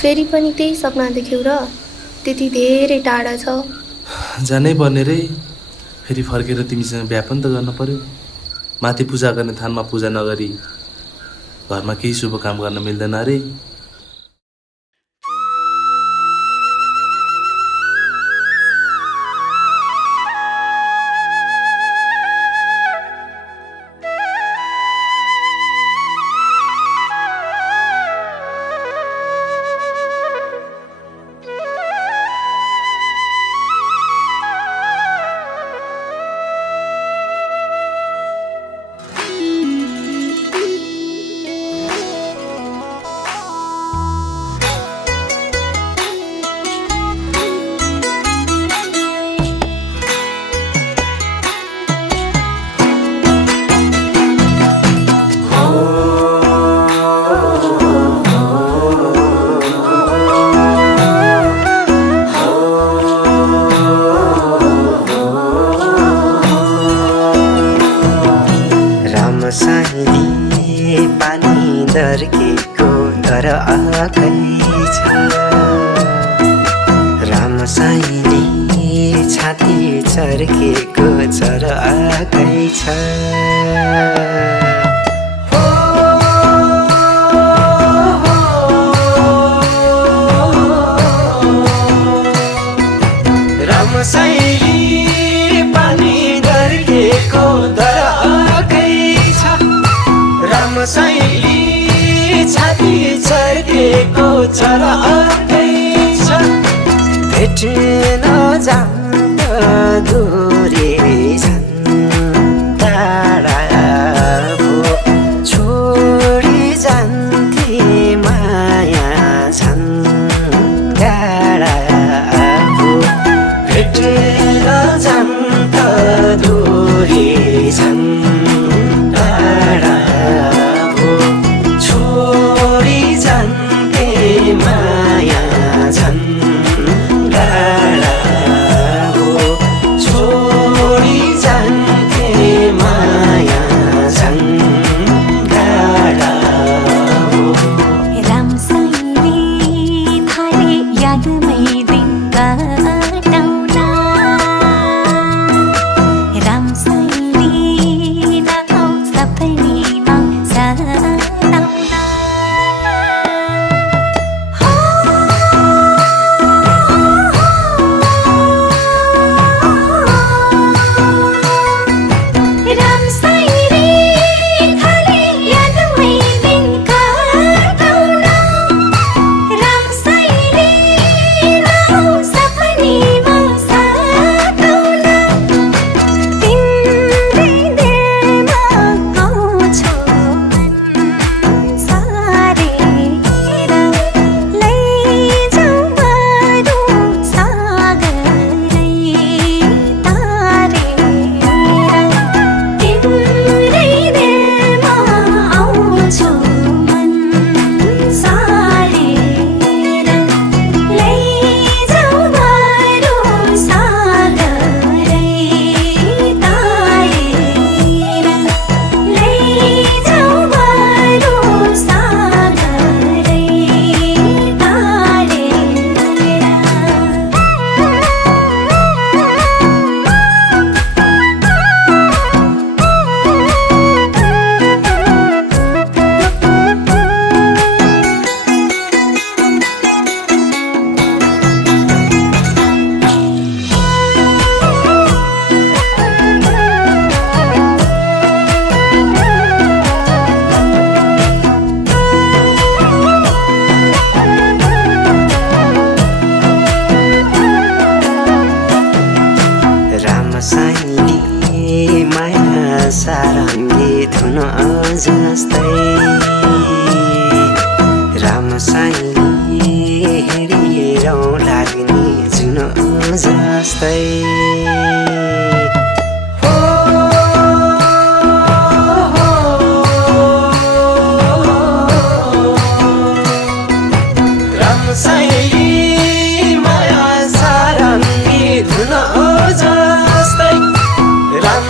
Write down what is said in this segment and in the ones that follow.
फेरि पनि त्यही सपना देख्यौ र त्यति धेरै टाढा छ। जानै पर्ने रे, फेरि फर्केर तिमीसँग बिहा पनि त गर्न पर्यो। माथि पूजा गर्ने थानमा पूजा नगरी घरमा केही शुभ काम गर्न मिल्दैन रे।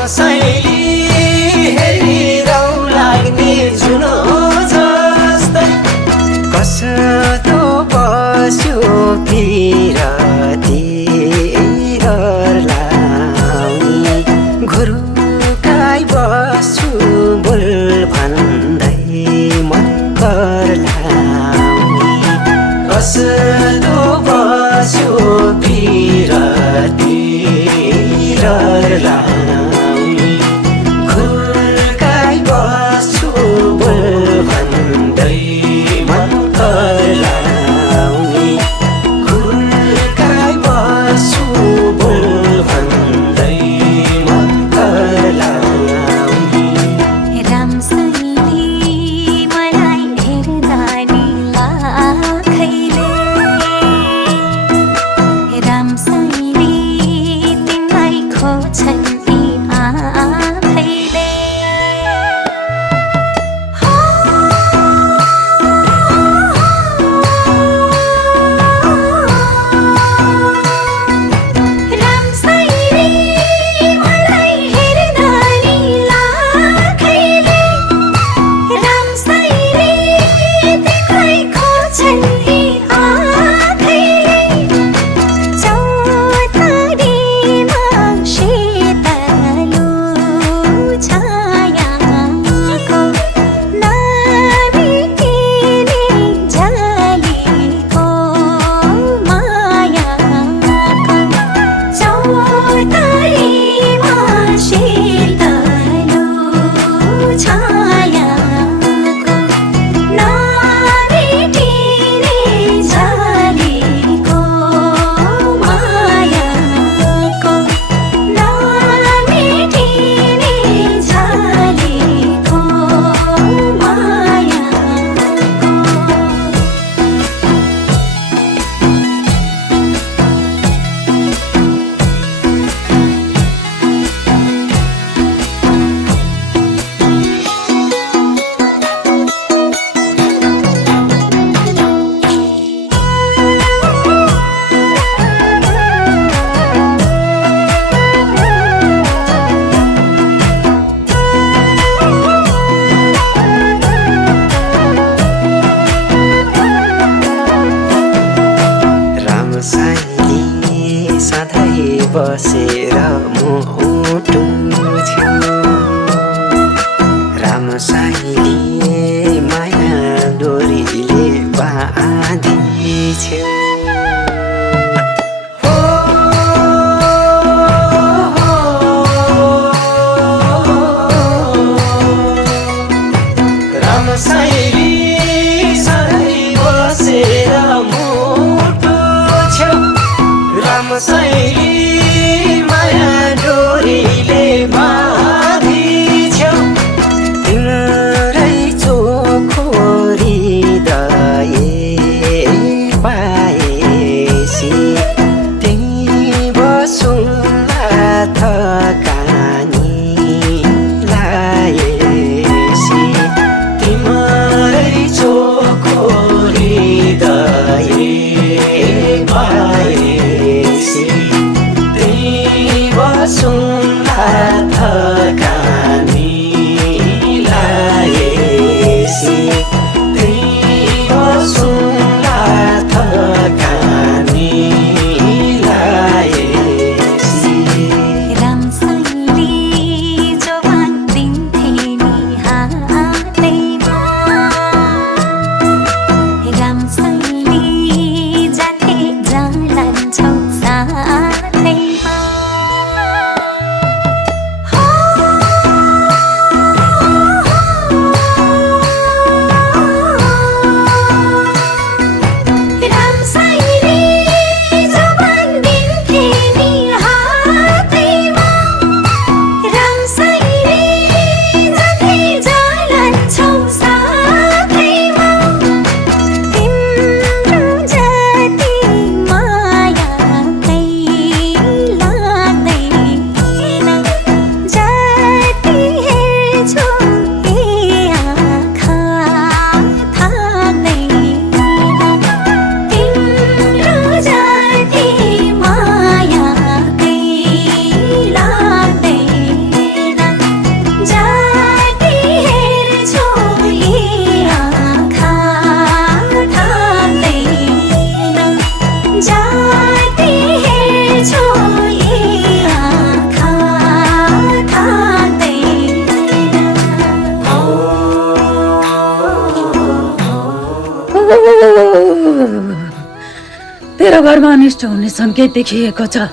शैली हेरिरौ लाग्ने जुनो जस्तै कस्तो बस्यो पिरती लाउने घुरुकाई बस्छु बोल भन्दै मन कर लाउने कस्तो बस्यो पिरती लाउने घुरुकाई बस्छु बोल भन्दै मन कर लाउने घुरुकाई बस्छु बोल भन्दै मन कर लाउने रामसँगले मलाई हेर्दा नि लाखैले रामसँगले तिमीलाई खोज्छन् यी आँखैले रामसँगले मलाई हेर्दा नि लाखैले रामसँगले तिमीलाई खोज्छन् यी आँखैले चौतारीमा शीतलो छायाको नबितिने झलीको मायाको चौतारीमा शीतलो छायाको नबितिने झलीको मायाको नबितिने झलीको रामसँगले सधैँ बसेर मुटु छेउ रामसँगले माया डोरीले बाँधिछेउ रामसँगले सधैँ बसेर मुटु छेउ रामसँगले माया डोरीले बाँधिछेउ तिम्रै चोखो हृदय पाए तेरो घरमा अनिष्ट हुने सङ्केत देखिएको छ।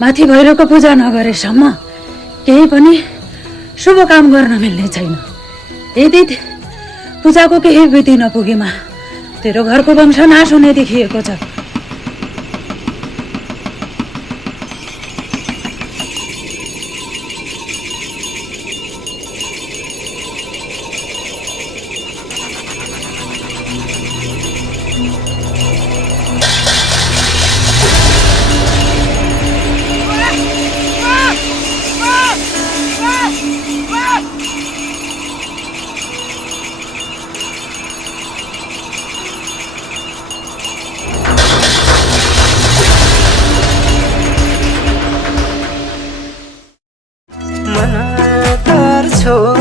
माथि भैरवको पूजा नगरेसम्म केही पनि शुभ काम गर्न मिल्ने छैन। यदि पूजाको केही विधि नपुगेमा तेरो घरको वंश नाश हुने देखिएको छ। मन गर्छौ